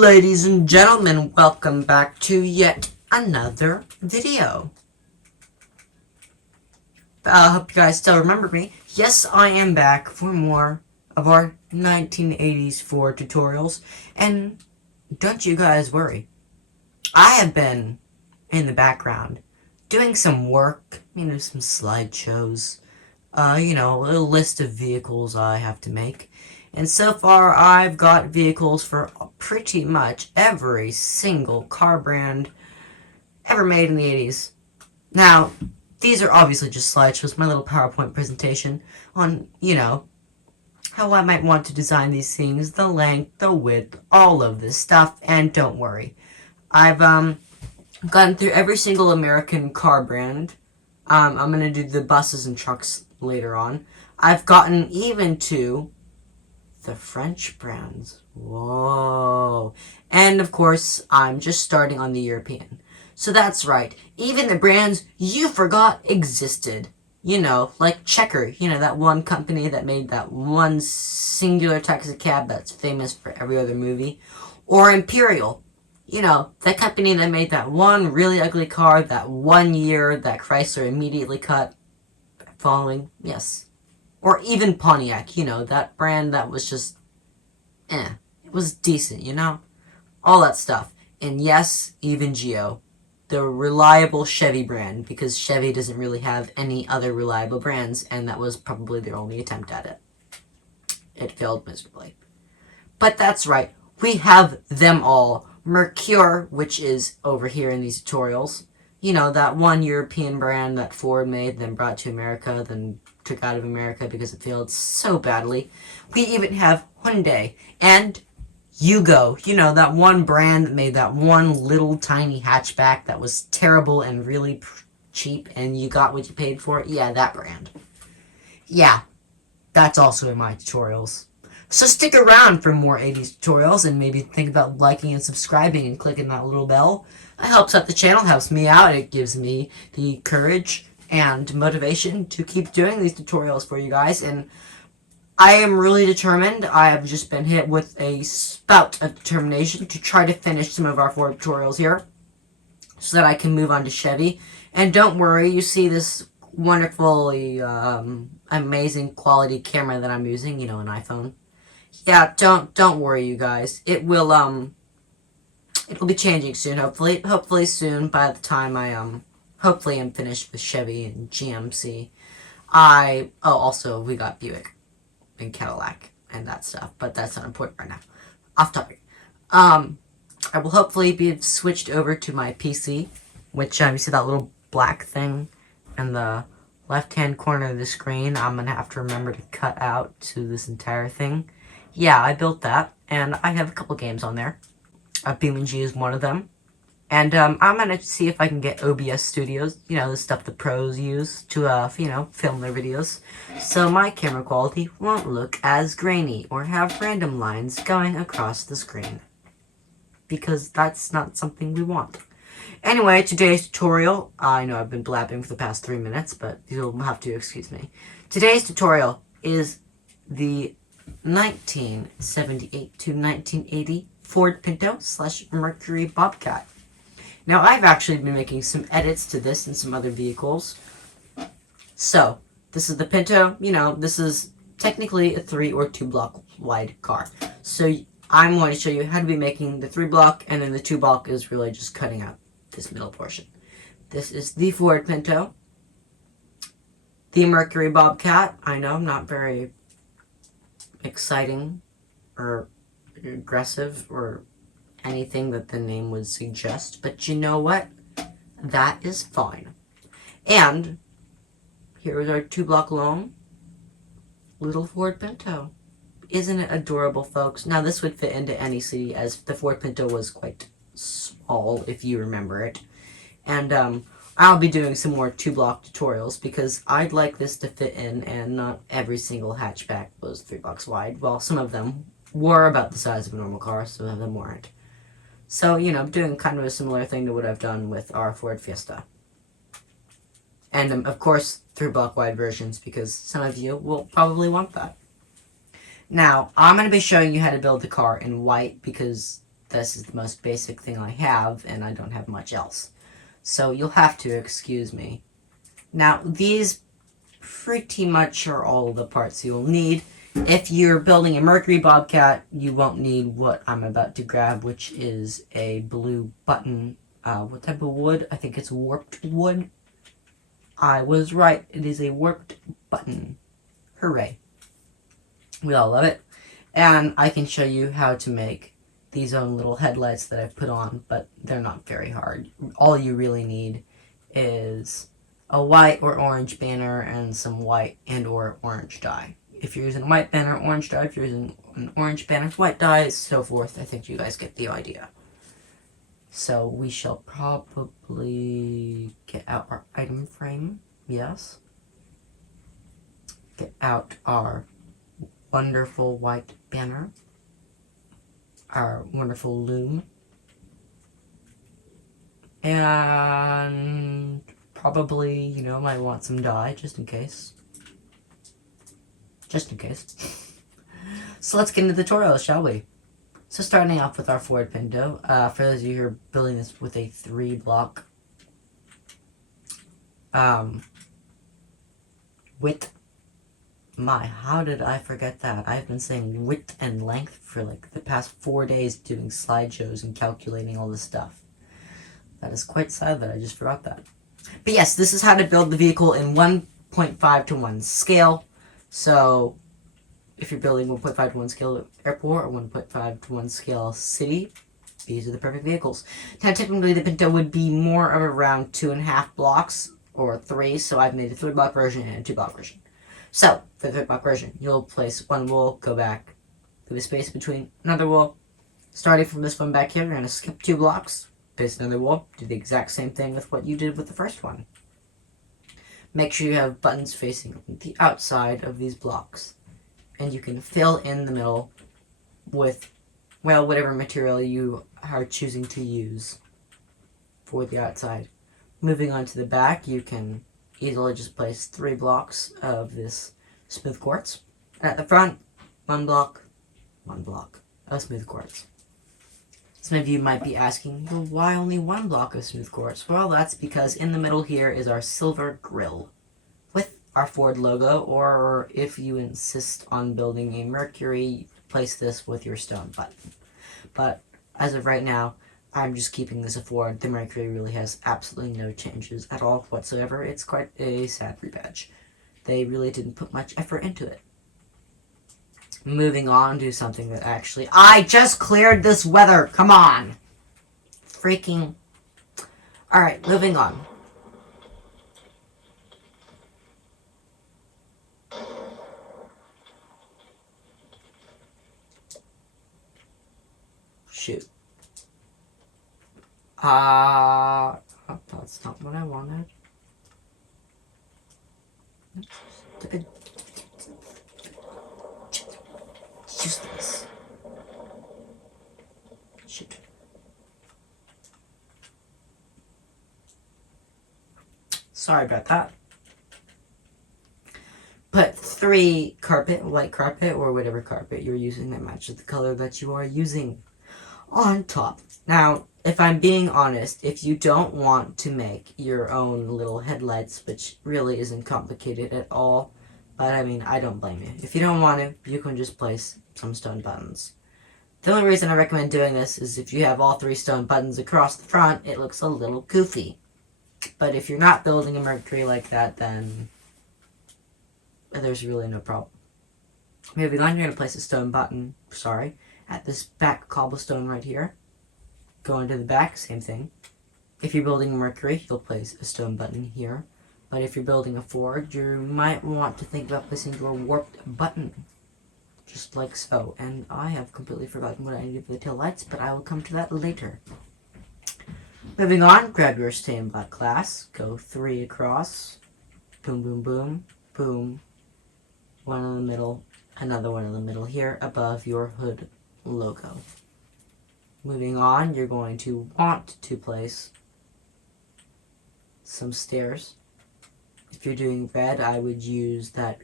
Ladies and gentlemen, welcome back to yet another video. I hope you guys still remember me. Yes, I am back for more of our 1980s Ford tutorials. And don't you guys worry. I have been in the background doing some work, some slideshows, a little list of vehicles I have to make. And so far, I've got vehicles for pretty much every single car brand ever made in the 80s. Now, these are obviously just slideshows, my little PowerPoint presentation on, how I might want to design these things, the length, the width, all of this stuff. And don't worry, I've gone through every single American car brand. I'm going to do the buses and trucks later on. I've gotten even to the French brands. Whoa. And of course, I'm just starting on the European. So that's right. Even the brands you forgot existed. Like Checker. That one company that made that one singular taxi cab that's famous for every other movie. Or Imperial. That company that made that one really ugly car that one year that Chrysler immediately cut following. Yes. Or even Pontiac, that brand that was just, It was decent, All that stuff. And yes, even Geo. The reliable Chevy brand, because Chevy doesn't really have any other reliable brands, and that was probably their only attempt at it. It failed miserably. But that's right. We have them all. Mercury, which is over here in these tutorials. That one European brand that Ford made, then brought to America, then took out of America because it failed so badly. We even have Hyundai and Yugo. That one brand that made that one little tiny hatchback that was terrible and really cheap, and you got what you paid for it. Yeah, that brand. Yeah, that's also in my tutorials. So stick around for more 80s tutorials, and maybe think about liking and subscribing and clicking that little bell. It helps out the channel, helps me out, it gives me the courage and motivation to keep doing these tutorials for you guys, and I am really determined. I have just been hit with a spout of determination to try to finish some of our Ford tutorials here, so that I can move on to Chevy. And don't worry, you see this wonderfully amazing quality camera that I'm using, an iPhone. Yeah, don't worry, you guys. It'll be changing soon, hopefully soon, by the time hopefully I'm finished with Chevy and GMC. Also, we got Buick and Cadillac and that stuff, but that's not important right now. Off topic. I will hopefully be switched over to my PC, which, you see that little black thing in the left-hand corner of the screen. I'm gonna have to remember to cut out to this entire thing. Yeah, I built that, and I have a couple games on there. BeamNG is one of them. And I'm going to see if I can get OBS Studios, the stuff the pros use to, film their videos. So my camera quality won't look as grainy or have random lines going across the screen. Because that's not something we want. Anyway, today's tutorial, I know I've been blabbing for the past 3 minutes, but you'll have to excuse me. Today's tutorial is the 1978 to 1980 Ford Pinto / Mercury Bobcat. Now, I've actually been making some edits to this and some other vehicles. So, this is the Pinto. This is technically a 3 or 2 block wide car. So, I'm going to show you how to be making the 3 block, and then the 2 block is really just cutting out this middle portion. This is the Ford Pinto. The Mercury Bobcat. I know, not very exciting or aggressive or anything that the name would suggest, but you know what? That is fine. And here is our 2 block long little Ford Pinto. Isn't it adorable, folks? Now, this would fit into any city, as the Ford Pinto was quite small, if you remember it. And I'll be doing some more 2 block tutorials, because I'd like this to fit in, and not every single hatchback was 3 blocks wide. Well, some of them were about the size of a normal car, some of them weren't. So, I'm doing kind of a similar thing to what I've done with our Ford Fiesta. And, of course, 3 block wide versions, because some of you will probably want that. Now, I'm going to be showing you how to build the car in white, because this is the most basic thing I have, and I don't have much else. So you'll have to excuse me. Now, these pretty much are all the parts you'll need. If you're building a Mercury Bobcat, you won't need what I'm about to grab, which is a blue button. What type of wood? I think it's warped wood. I was right. It is a warped button. Hooray. We all love it. And I can show you how to make these own little headlights that I've put on, but they're not very hard. All you really need is a white or orange banner and some white and or orange dye. If you're using white banner, orange dye, if you're using an orange banner, white dye, so forth, I think you guys get the idea. So we shall probably get out our item frame, yes. Get out our wonderful white banner, our wonderful loom, and probably, you know, might want some dye just in case. Just in case. So let's get into the tutorial, shall we? So starting off with our Ford Pinto, for those of you who are building this with a 3-block width. How did I forget that? I've been saying width and length for like the past 4 days doing slideshows and calculating all this stuff. That is quite sad that I just forgot that. But yes, this is how to build the vehicle in 1.5 to 1 scale. So if you're building 1.5 to 1 scale airport or 1.5 to 1 scale city, these are the perfect vehicles. Now technically the Pinto would be more of around 2.5 blocks or 3, so I've made a 3-block version and a 2-block version. So, for the 3-block version, you'll place one wool, go back, leave a space between another wool. Starting from this one back here, you're going to skip 2 blocks, place another wool, do the exact same thing with what you did with the first one. Make sure you have buttons facing the outside of these blocks. And you can fill in the middle with, well, whatever material you are choosing to use for the outside. Moving on to the back, you can easily just place 3 blocks of this smooth quartz. And at the front, 1 block of smooth quartz. Some of you might be asking, well, why only 1 block of smooth quartz? Well, that's because in the middle here is our silver grill with our Ford logo, or if you insist on building a Mercury, place this with your stone button. But as of right now, I'm just keeping this a Ford. The Mercury really has absolutely no changes at all whatsoever. It's quite a sad rebadge. They really didn't put much effort into it. Moving on to something that actually... I just cleared this weather! Come on! Freaking... Alright, moving on. Shoot. That's not what I wanted. Useless. Shit. Sorry about that. Put 3 carpet, white carpet, or whatever carpet you're using that matches the color that you are using on top. Now, if I'm being honest, if you don't want to make your own little headlights, which really isn't complicated at all, but I mean, I don't blame you. If you don't want to, you can just place some stone buttons. The only reason I recommend doing this is if you have all 3 stone buttons across the front, it looks a little goofy. But if you're not building a Mercury like that, then there's really no problem. Moving on, you're going to place a stone button, at this back cobblestone right here. Go into the back, same thing. If you're building a Mercury, you'll place a stone button here. But if you're building a Ford, you might want to think about placing your warped button. Just like so. And I have completely forgotten what I need for the tail lights, but I will come to that later. Moving on, grab your stained black glass. Go 3 across. Boom, boom, boom, boom. 1 in the middle, another 1 in the middle here above your hood logo. Moving on, you're going to want to place some stairs. If you're doing red, I would use that,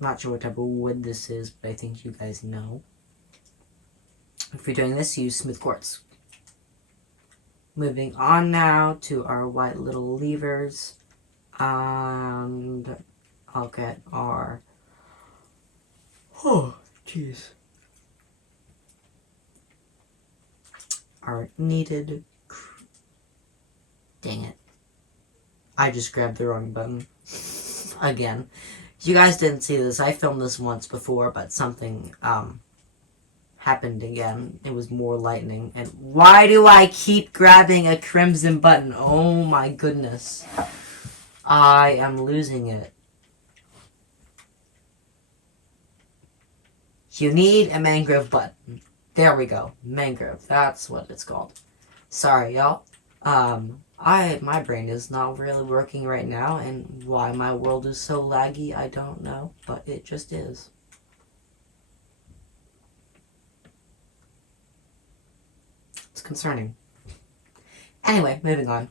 not sure what type of wood this is, but I think you guys know. If you're doing this, use smooth quartz. Moving on now to our white little levers. And I'll get our... Oh, jeez. Our needed... Dang it. I just grabbed the wrong button. Again. You guys didn't see this. I filmed this once before, but something happened again. It was more lightning. And why do I keep grabbing a crimson button? Oh my goodness. I am losing it. You need a mangrove button. There we go. Mangrove. That's what it's called. Sorry, y'all. My brain is not really working right now, and why my world is so laggy, I don't know, but it just is. It's concerning. Anyway, moving on.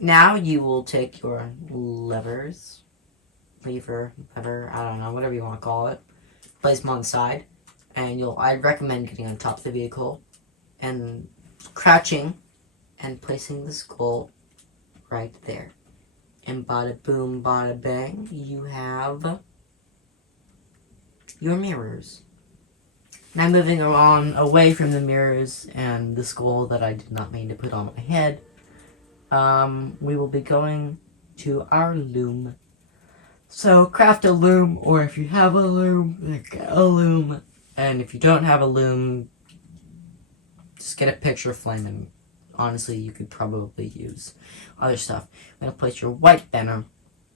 Now you will take your lever, I don't know, whatever you want to call it, place them on the side, and I'd recommend getting on top of the vehicle, and crouching, and placing the skull right there. And bada boom, bada bang, you have your mirrors. Now moving on away from the mirrors and the skull that I did not mean to put on my head, we will be going to our loom. So craft a loom, or if you have a loom, get a loom. And if you don't have a loom, just get a picture frame, and honestly, you could probably use other stuff. I'm going to place your white banner,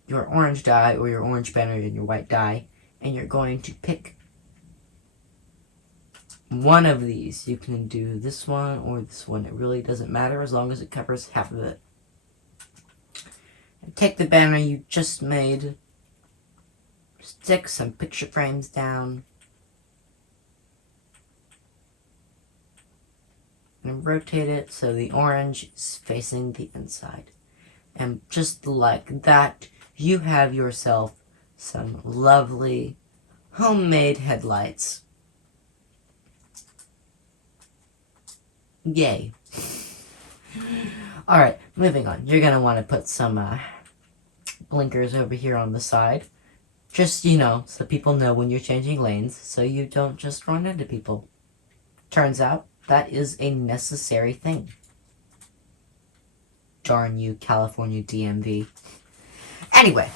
your orange die, or your orange banner and your white die, and you're going to pick one of these. You can do this one or this one. It really doesn't matter as long as it covers half of it. And take the banner you just made, stick some picture frames down, and rotate it so the orange is facing the inside. And just like that, you have yourself some lovely homemade headlights. Yay. Alright, moving on. You're going to want to put some blinkers over here on the side. Just, so people know when you're changing lanes, so you don't just run into people. Turns out, that is a necessary thing. Darn you, California DMV. Anyway,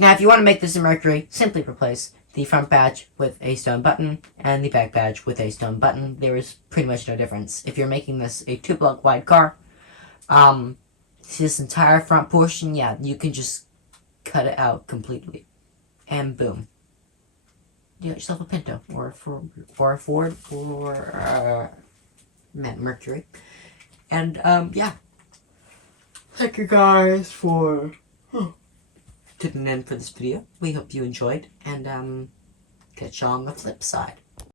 now if you want to make this a Mercury, simply replace the front badge with a stone button and the back badge with a stone button. There is pretty much no difference. If you're making this a 2-block wide car, see this entire front portion, yeah, you can just cut it out completely. And boom. You got yourself a Pinto, or a Ford, or Mercury. And, yeah. Thank you guys for tuning in for this video. We hope you enjoyed, and catch y'all on the flip side.